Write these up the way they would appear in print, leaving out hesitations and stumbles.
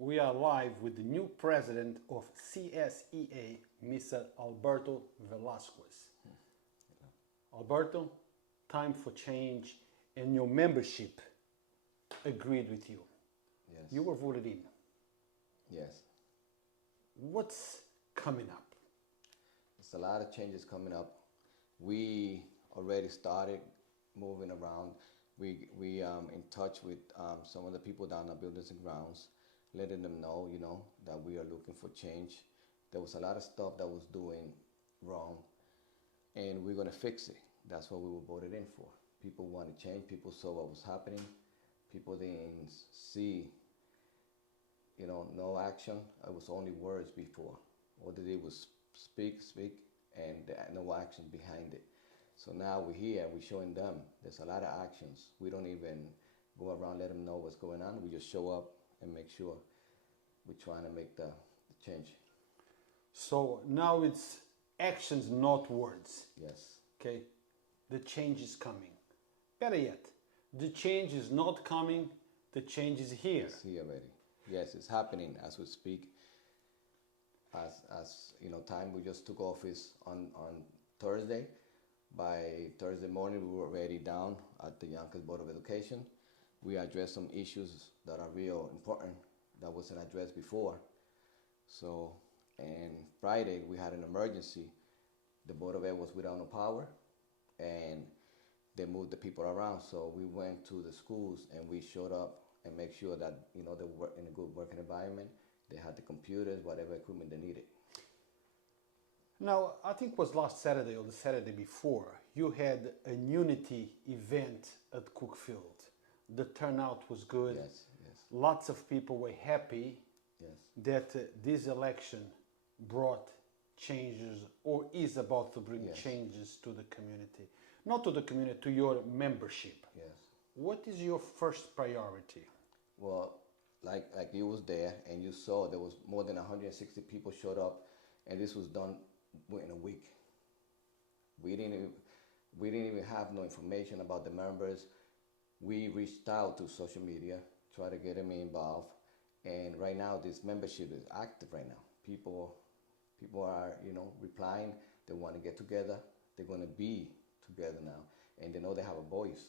we are live with the new president of CSEA, Mr. Alberto Velasquez. Alberto, time for change, and your membership agreed with you. Yes. You were voted in. Yes. What's coming up? There's a lot of changes coming up. We already started moving around. We in touch with some of the people down at Buildings and Grounds, letting them know, that we are looking for change. There was a lot of stuff that was doing wrong, and we're gonna fix it. That's what we were voted in for. People want to change. People saw what was happening. People didn't see, no action. It was only words before. All they did was speak, and no action behind it. So now we're here, we're showing them there's a lot of actions. We don't even go around, let them know what's going on. We just show up and make sure we're trying to make the change. So now it's actions, not words. Yes. Okay? The change is coming. Better yet, the change is not coming, the change is here. It's here already. Yes, it's happening as we speak. As time, we just took office on Thursday. By Thursday morning, we were already down at the Yonkers Board of Education. We addressed some issues that are real important that wasn't addressed before. So, and Friday, we had an emergency. The Board of Ed was without no power, and they moved the people around. So we went to the schools and we showed up and make sure that, they were in a good working environment. They had the computers, whatever equipment they needed. Now, I think it was last Saturday or the Saturday before, you had a unity event at Cookfield. The turnout was good. Yes, yes. Lots of people were happy Yes. that this election brought changes or is about to bring Yes. changes to the community. Not to the community, to your membership. Yes. What is your first priority? Well, like you was there and you saw there was more than 160 people showed up, and this was done in a week. We didn't even have no information about the members. We reached out to social media, try to get them involved, and right now this membership is active right now. People are replying. They want to get together. They're going to be together now, and they know they have a voice,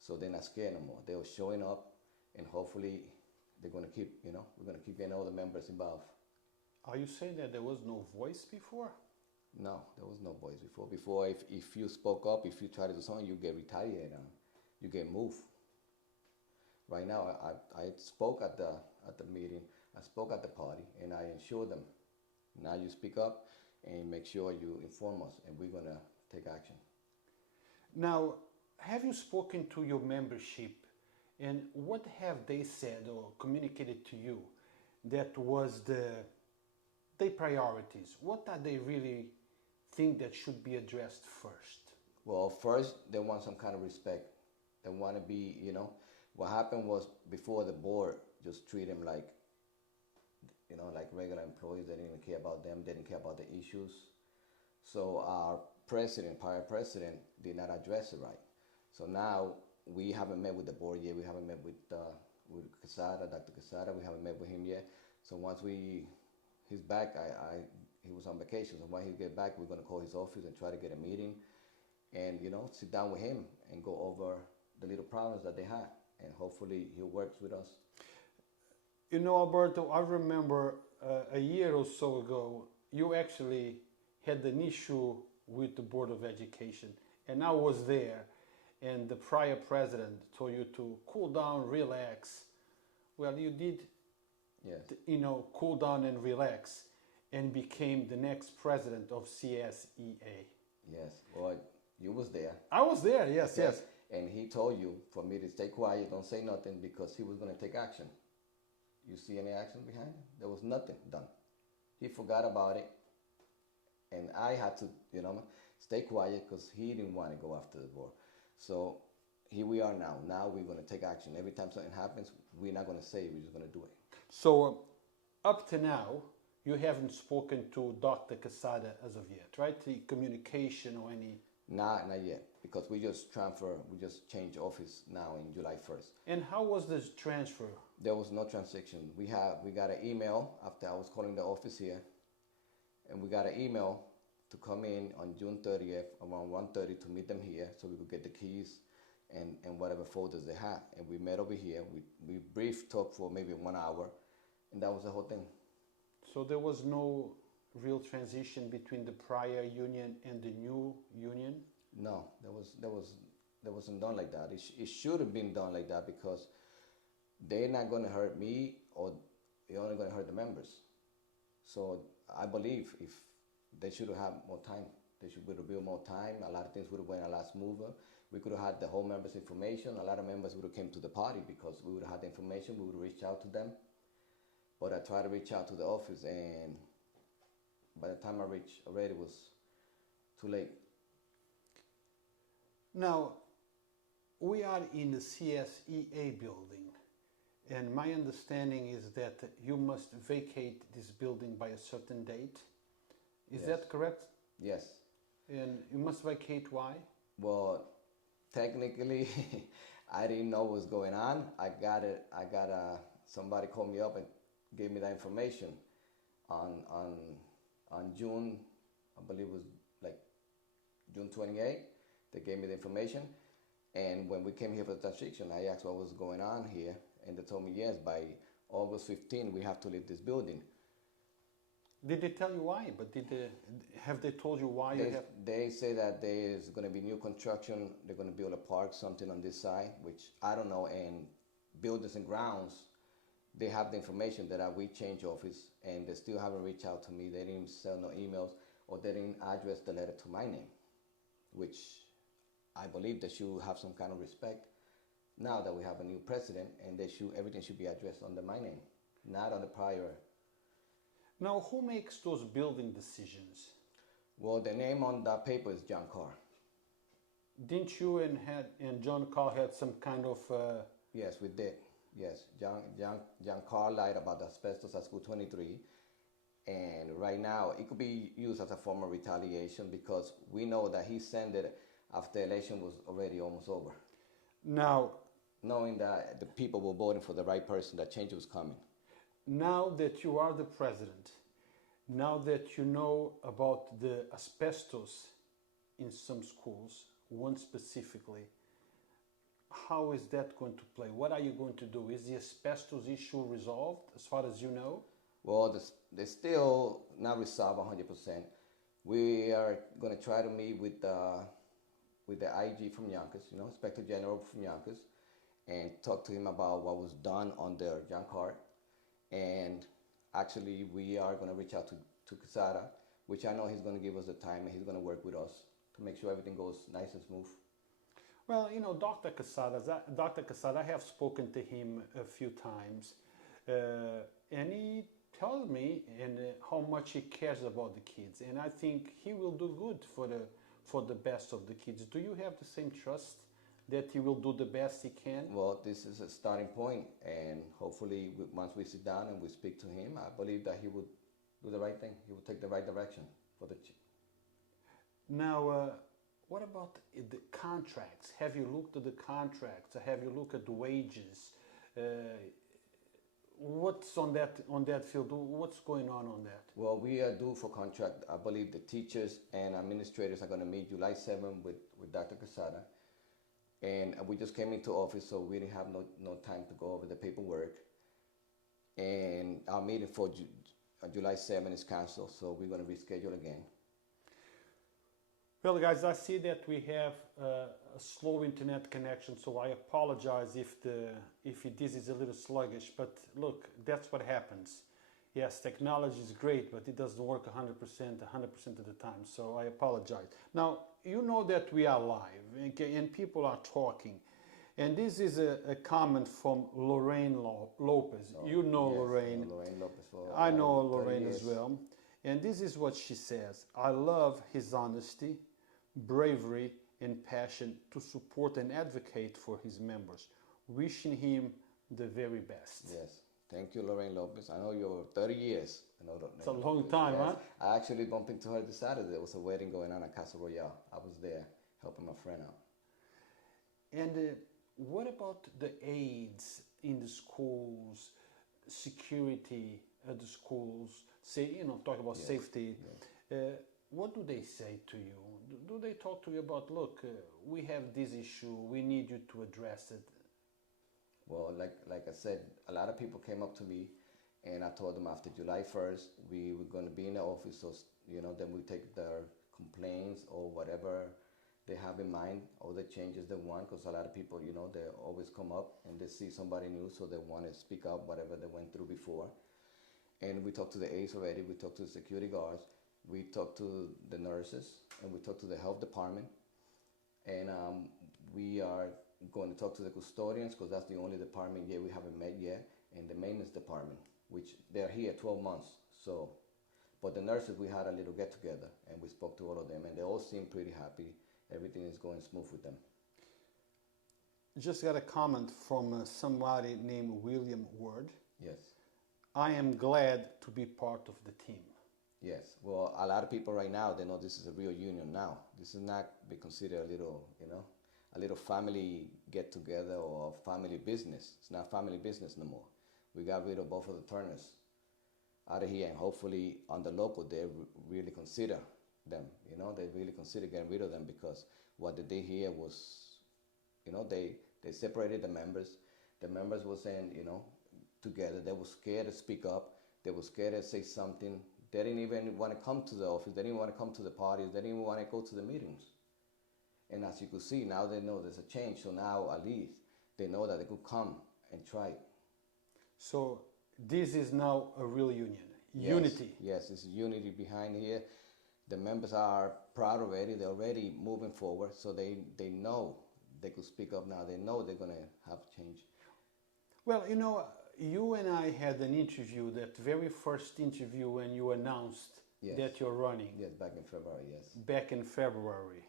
so they're not scared no more. They're showing up, and hopefully they're going to keep we're going to keep getting all the members involved. Are you saying that there was no voice before? No, there was no voice before. Before, if you spoke up, if you try to do something, you get retaliated on, you get moved. Right now, I spoke at the meeting, I spoke at the party, and I assured them, now you speak up and make sure you inform us, and we're gonna take action. Now, have you spoken to your membership, and what have they said or communicated to you that was their priorities? What are they really think that should be addressed first? Well, first, they want some kind of respect. They want to be, what happened was before the board just treat them like, like regular employees. They didn't even care about them. They didn't care about the issues. So our prior president, did not address it right. So now we haven't met with the board yet. We haven't met with Kasada, Dr. Kasada. We haven't met with him yet. So once he's back, he was on vacation. So when he get back, we're going to call his office and try to get a meeting and, sit down with him and go over the little problems that they had. And hopefully he works with us. Alberto, I remember a year or so ago, you actually had an issue with the Board of Education. And I was there, and the prior president told you to cool down, relax. Well, you did, yes, cool down and relax, and became the next president of CSEA. Yes, well, you was there. I was there, yes. And he told you for me to stay quiet, don't say nothing, because he was going to take action. You see any action behind him? There was nothing done. He forgot about it, and I had to, stay quiet because he didn't want to go after the board. So here we are now. Now we're going to take action. Every time something happens, we're not going to say it, we're just going to do it. So up to now, you haven't spoken to Dr. Kasada as of yet, right? The communication or any... Not yet, because we just changed office now in July 1st. And how was this transfer There was no transaction. We got an email after I was calling the office here, and we got an email to come in on June 30th around 1:30 to meet them here so we could get the keys and whatever folders they had. And we met over here. We brief talked for maybe 1 hour, and that was the whole thing. So there was no real transition between the prior union and the new union? No, that wasn't done like that. It should have been done like that because they're not going to hurt me, or they're only going to hurt the members. So I believe if they should have had more time. They should have built more time. A lot of things would have went a lot smoother. We could have had the whole members' information. A lot of members would have came to the party because we would have had the information. We would have reached out to them. But I tried to reach out to the office, and by the time I reached already, it was too late. Now, we are in the CSEA building, and my understanding is that you must vacate this building by a certain date. Is that correct? Yes. And you must vacate, why? Well, technically, I didn't know what was going on. Somebody called me up and gave me that information on June, I believe it was like June 28th. They gave me the information, and when we came here for the transaction, I asked what was going on here, and they told me yes, by August 15 we have to leave this building. Did they tell you why? But have they told you why? They say that there is going to be new construction. They're going to build a park, something on this side, which I don't know. And buildings and grounds, they have the information that we change office, and they still haven't reached out to me. They didn't send no emails, or they didn't address the letter to my name, which I believe they should have some kind of respect now that we have a new president, and everything should be addressed under my name, not on the prior. Now, who makes those building decisions? Well, the name on that paper is John Carr. Didn't you and John Carr had some kind of... Yes, we did. Yes, John Carr lied about the asbestos at School 23. And right now, it could be used as a form of retaliation because we know that he sent it after the election was already almost over. Now... Knowing that the people were voting for the right person, that change was coming. Now that you are the president, now that you know about the asbestos in some schools, one specifically, how is that going to play? What are you going to do? Is the asbestos issue resolved as far as you know? Well, they're still not resolved 100%. We are going to try to meet with the IG from Yonkers, Inspector General from Yonkers, and talk to him about what was done under John Carr. And actually, we are going to reach out to Kasada, which I know he's going to give us the time, and he's going to work with us to make sure everything goes nice and smooth. Well, Dr. Kasada, I have spoken to him a few times, and he tells me how much he cares about the kids, and I think he will do good for the best of the kids. Do you have the same trust that he will do the best he can? Well, this is a starting point, and hopefully once we sit down and we speak to him, I believe that he would do the right thing. He will take the right direction for the chief. Now, what about the contracts? Have you looked at the contracts? Have you looked at the wages? What's on that field? What's going on that? Well, we are due for contract. I believe the teachers and administrators are going to meet July 7th with Dr. Kasada. And we just came into office, so we didn't have no time to go over the paperwork. And our meeting for July 7th is canceled, so we're going to reschedule again. Well, guys, I see that we have a slow internet connection, so I apologize if this is a little sluggish. But look, that's what happens. Yes, technology is great, but it doesn't work 100% of the time, so I apologize. Now, you know that we are live, okay, and people are talking. And this is a comment from Lorraine Lopez. You know, yes, Lorraine. Lorraine Lopez I know Lorraine as well. And this is what she says. I love his honesty, bravery, and passion to support and advocate for his members. Wishing him the very best. Yes. Thank you, Lorraine Lopez. I know you're 30 years. It's a long time, yes. Huh? I actually bumped into her this Saturday. There was a wedding going on at Casa Royale. I was there helping my friend out. And what about the AIDS in the schools, security at the schools, say, talk about safety. What do they say to you? Do they talk to you about, look, we have this issue, we need you to address it? Well, like I said, a lot of people came up to me, and I told them after July 1st, we were going to be in the office, so, then we take their complaints or whatever they have in mind, all the changes they want, because a lot of people, they always come up and they see somebody new, so they want to speak up whatever they went through before. And we talked to the aides already, we talked to the security guards, we talked to the nurses, and we talked to the health department. And we are going to talk to the custodians, because that's the only department yet we haven't met yet, and the maintenance department, which they're here 12 months. So, but the nurses, we had a little get together, and we spoke to all of them, and they all seem pretty happy. Everything is going smooth with them. Just got a comment from somebody named William Ward. Yes. I am glad to be part of the team. Yes. Well, a lot of people right now, they know this is a real union now. This is not be considered a little family get together or family business. It's not family business no more. We got rid of both of the Turners out of here, and hopefully on the local they really consider them. They really consider getting rid of them, because what they did here was, they separated the members. The members were saying, together. They were scared to speak up. They were scared to say something. They didn't even want to come to the office. They didn't want to come to the parties. They didn't even want to go to the meetings. And as you could see, now they know there's a change. So now at least they know that they could come and try. So this is now a real union. Yes, unity. Yes, it's unity behind here. The members are proud already. They're already moving forward. So they know they could speak up now. They know they're going to have change. Well, you and I had an interview, that very first interview when you announced that you're running. Yes, back in February, yes. Back in February.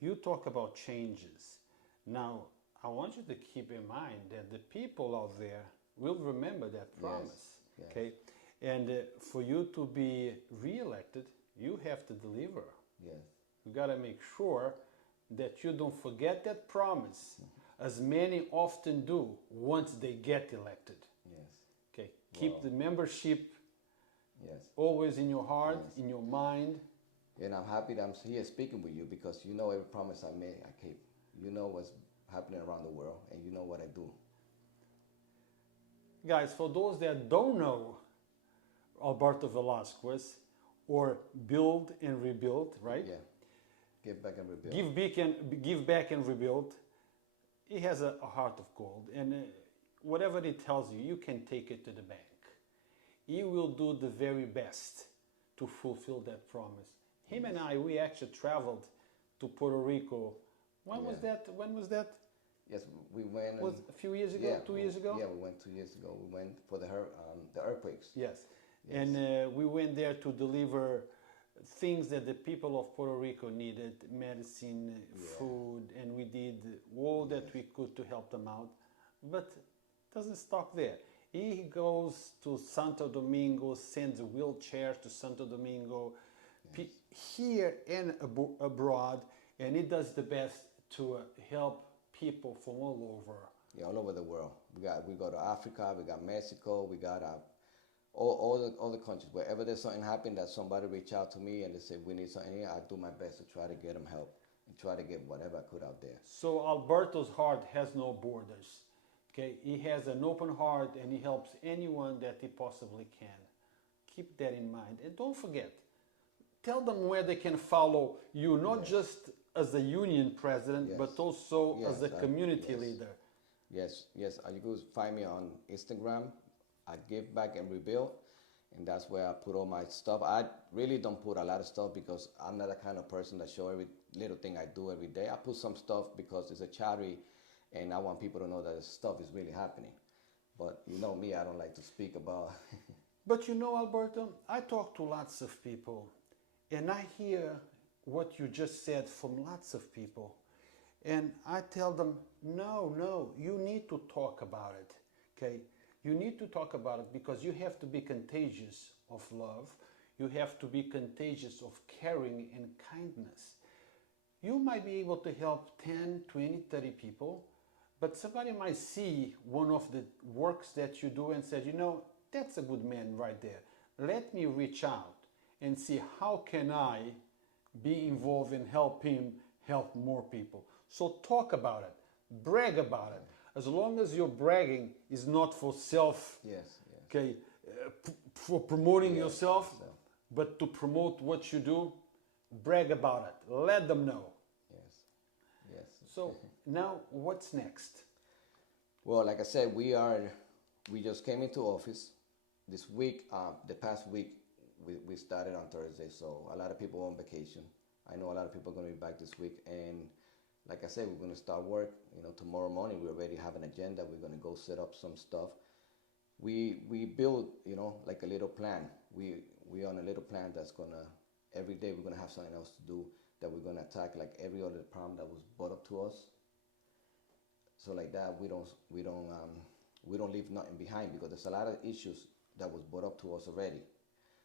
You talk about changes. Now, I want you to keep in mind that the people out there will remember that promise. Yes. Okay? And for you to be re-elected, you have to deliver. Yes. You got to make sure that you don't forget that promise, as many often do once they get elected. Yes. Okay. Keep the membership always in your heart, in your mind. And I'm happy that I'm here speaking with you, because every promise I made, I keep. You know what's happening around the world, and you know what I do. Guys, for those that don't know Alberto Velasquez, or Build and Rebuild, right? Yeah. Give back and rebuild. Give back and rebuild. He has a heart of gold, and whatever he tells you, you can take it to the bank. He will do the very best to fulfill that promise. Him and I, we actually traveled to Puerto Rico. When was that? Yes, we went. Was a few years ago? 2 years ago? Yeah, we went 2 years ago. We went for the earthquakes. Yes. And we went there to deliver things that the people of Puerto Rico needed, medicine, food, and we did all that we could to help them out. But it doesn't stop there. He goes to Santo Domingo, sends wheelchairs to Santo Domingo, here and abroad, and he does the best to help people from all over. Yeah, all over the world. We go to Africa, we got Mexico, we got all the countries. Wherever there's something happening, that somebody reach out to me and they say we need something here, I do my best to try to get them help and try to get whatever I could out there. So Alberto's heart has no borders. Okay, he has an open heart and he helps anyone that he possibly can. Keep that in mind, and don't forget. Tell them where they can follow you, not just as a union president, but also as a community leader. Yes. You can find me on Instagram. I Give Back and Rebuild, and that's where I put all my stuff. I really don't put a lot of stuff, because I'm not the kind of person that show every little thing I do every day. I put some stuff because it's a charity, and I want people to know that stuff is really happening. But you know me, I don't like to speak about. But Alberto, I talk to lots of people, and I hear what you just said from lots of people. And I tell them, no, you need to talk about it, okay? You need to talk about it, because you have to be contagious of love. You have to be contagious of caring and kindness. You might be able to help 10, 20, 30 people, But somebody might see one of the works that you do and said, you know, that's a good man right there. Let me reach out and see how can I be involved and help him help more people. So talk about it, brag about it. As long as your bragging is not for self, Yes. okay, for promoting yourself, So, but to promote what you do, brag about it. Let them know. yes. So now what's next? Well, like I said, we just came into office this week. The past week, we started on Thursday, so a lot of people are on vacation. I know a lot of people are going to be back this week, and like I said, we're going to start work. You know, tomorrow morning we already have an agenda. We're going to go set up some stuff. We build, you know, like a little plan. We on a little plan that's gonna every day we're gonna have something else to do, that we're gonna attack like every other problem that was brought up to us. So like that, we don't leave nothing behind, because there's a lot of issues that was brought up to us already.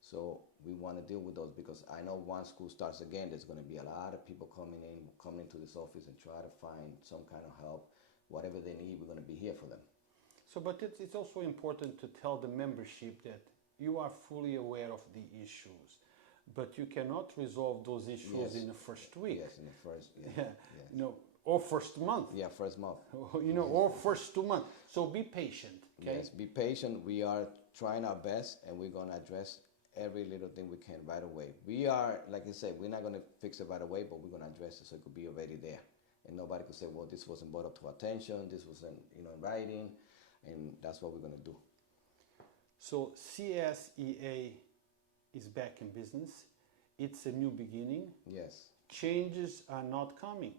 So we want to deal with those, because I know once school starts again, there's going to be a lot of people coming into this office and try to find some kind of help. Whatever they need, we're going to be here for them. So, but it's also important to tell the membership that you are fully aware of the issues, but you cannot resolve those issues in the first week. Yes, in the first. Yeah. You know, or first month. Yeah, first month. You know, or first 2 months. So be patient. Okay. Yes, be patient. We are trying our best, and we're going to address every little thing we can right away. We are, like I said, we're not going to fix it right away, but we're going to address it so it could be already there. And nobody could say, well, this wasn't brought up to attention, this wasn't, you know, in writing, and that's what we're going to do. So CSEA is back in business. It's a new beginning. Yes. Changes are not coming.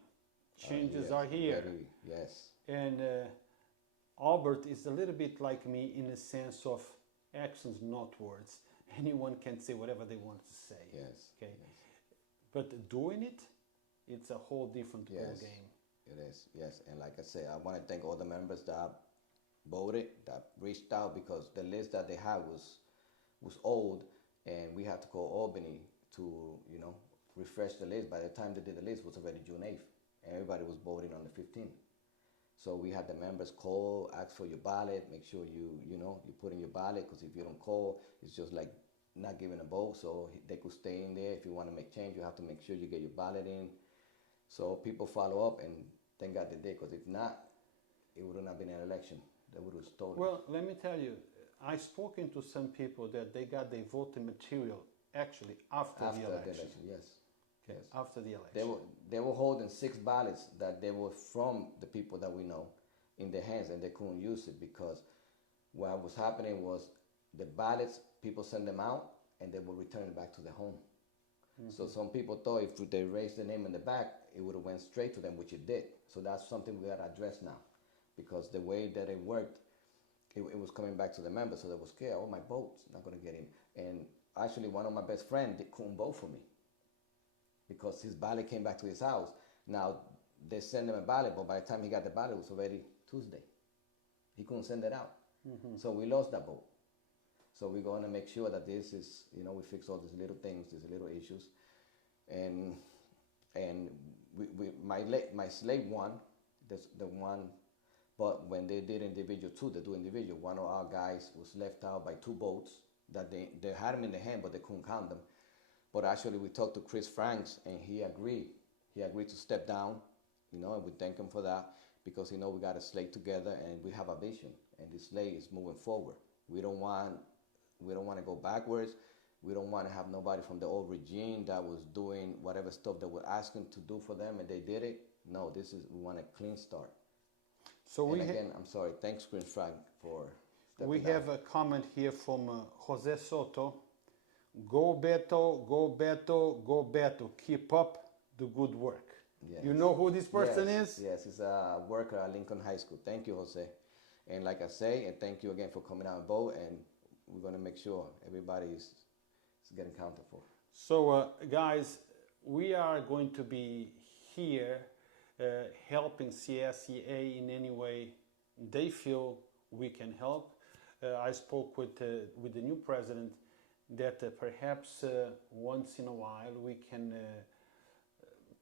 Changes are here. Yes. And Albert is a little bit like me in the sense of actions, not words. Anyone can say whatever they want to say. Yes. Okay. Yes. But doing it, it's a whole different ball game. It is. Yes. And like I say, I want to thank all the members that voted, that reached out, because the list that they had was old, and we had to call Albany to, you know, refresh the list. By the time they did the list, it was already June 8th, and everybody was voting on the 15th. So we had the members call, ask for your ballot, make sure you put in your ballot, because if you don't call, it's just like not giving a vote. So they could stay in there. If you want to make change, you have to make sure you get your ballot in. So people follow up, and thank God they did, because if not, it would not have been an election. They would have stolen. Well, let me tell you, I've spoken to some people that they got their voting material actually after the election. Yes. Okay, yes. After the election. They were holding 6 ballots that they were from the people that we know in their hands, and they couldn't use it, because what was happening was the ballots, people send them out and they will return it back to their home. Mm-hmm. So some people thought if they raised the name in the back, it would have went straight to them, which it did. So that's something we got to address now, because the way that it worked, it was coming back to the members, so they were scared. Oh, my vote's not going to get in. And actually, one of my best friends couldn't vote for me, because his ballot came back to his house. Now, they sent him a ballot, but by the time he got the ballot, it was already Tuesday. He couldn't send it out. Mm-hmm. So we lost that vote. So we're going to make sure that this is, you know, we fix all these little things, these little issues. And my slave won, the one, but when they did individual too, they do individual. One of our guys was left out by 2 votes that they had him in the hand, but they couldn't count them. But actually, we talked to Chris Franks, and he agreed. He agreed to step down, you know, and we thank him for that, because, you know, we got a slate together, and we have a vision, and this slate is moving forward. We don't want to go backwards. We don't want to have nobody from the old regime that was doing whatever stuff that we're asking to do for them, and they did it. No, we want a clean start. So I'm sorry. Thanks, Chris Frank, for stepping we down. have a comment here from Jose Soto. Go Beto, go Beto, go Beto. Keep up the good work. Yes. You know who this person is? Yes, he's a worker at Lincoln High School. Thank you, Jose. And like I say, and thank you again for coming out and vote, and we're going to make sure everybody is getting counted for. So, guys, we are going to be here helping CSEA in any way they feel we can help. I spoke with the new president that perhaps once in a while we can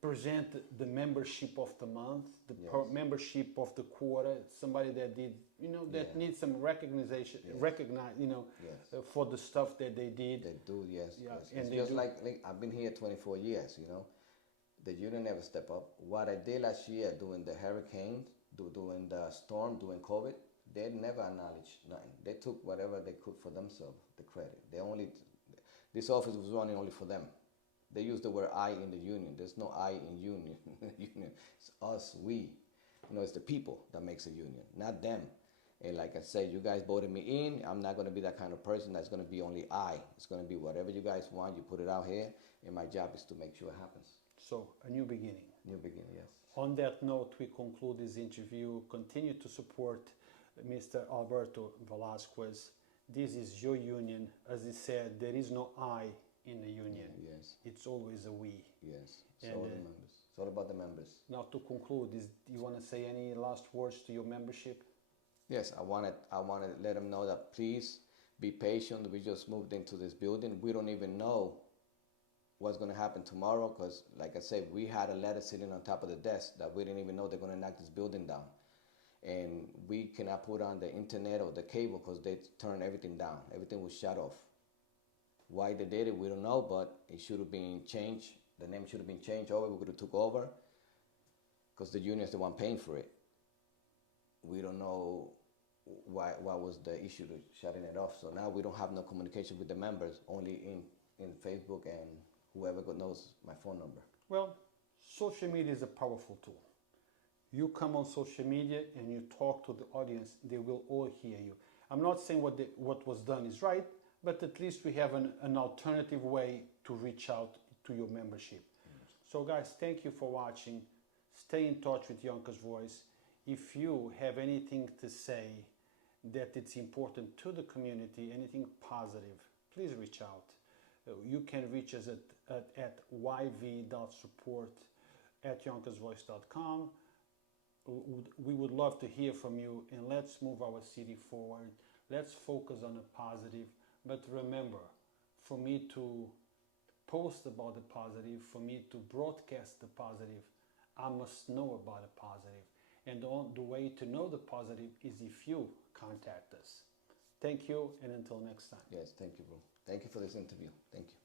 present the membership of the month, the Yes. membership of the quarter, somebody that did, that Yeah. needs some recognition, Yes. recognize, Yes. for the stuff that they did. They do, yes. Yeah, Yes. and It's they just do. like I've been here 24 years, The union never step up. What I did last year during the hurricane, during the storm, during COVID, they never acknowledged nothing. They took whatever they could for themselves, the credit. This office was running only for them. They use the word I in the union. There's no I in union. Union. It's us, we. It's the people that makes a union, not them. And like I said, you guys voted me in. I'm not going to be that kind of person that's going to be only I. It's going to be whatever you guys want. You put it out here, and my job is to make sure it happens. So, a new beginning. New beginning, yes. On that note, we conclude this interview. Continue to support Mr. Alberto Velasquez. This is your union. As he said, there is no I in the union. Yes. It's always a we. Yes. It's And, all the members. It's all about the members. Now, to conclude, you want to say any last words to your membership? Yes, I want to let them know that please be patient. We just moved into this building. We don't even know what's going to happen tomorrow because, like I said, we had a letter sitting on top of the desk that we didn't even know they're going to knock this building down. And we cannot put on the internet or the cable because they turned everything down. Everything was shut off. Why they did it, we don't know, but it should have been changed. The name should have been changed over. We could have took over because the union is the one paying for it. We don't know what was the issue to shutting it off. So now we don't have no communication with the members, only in Facebook and whoever knows my phone number. Well, social media is a powerful tool. You come on social media and you talk to the audience, they will all hear you. I'm not saying what was done is right, but at least we have an alternative way to reach out to your membership. So guys, thank you for watching. Stay in touch with Yonkers Voice. If you have anything to say that it's important to the community, anything positive, please reach out. You can reach us at yv.support@yonkersvoice.com. We would love to hear from you, and let's move our city forward. Let's focus on the positive. But remember, for me to post about the positive, for me to broadcast the positive, I must know about the positive. And the way to know the positive is if you contact us. Thank you, and until next time. Yes, thank you, bro. Thank you for this interview. Thank you.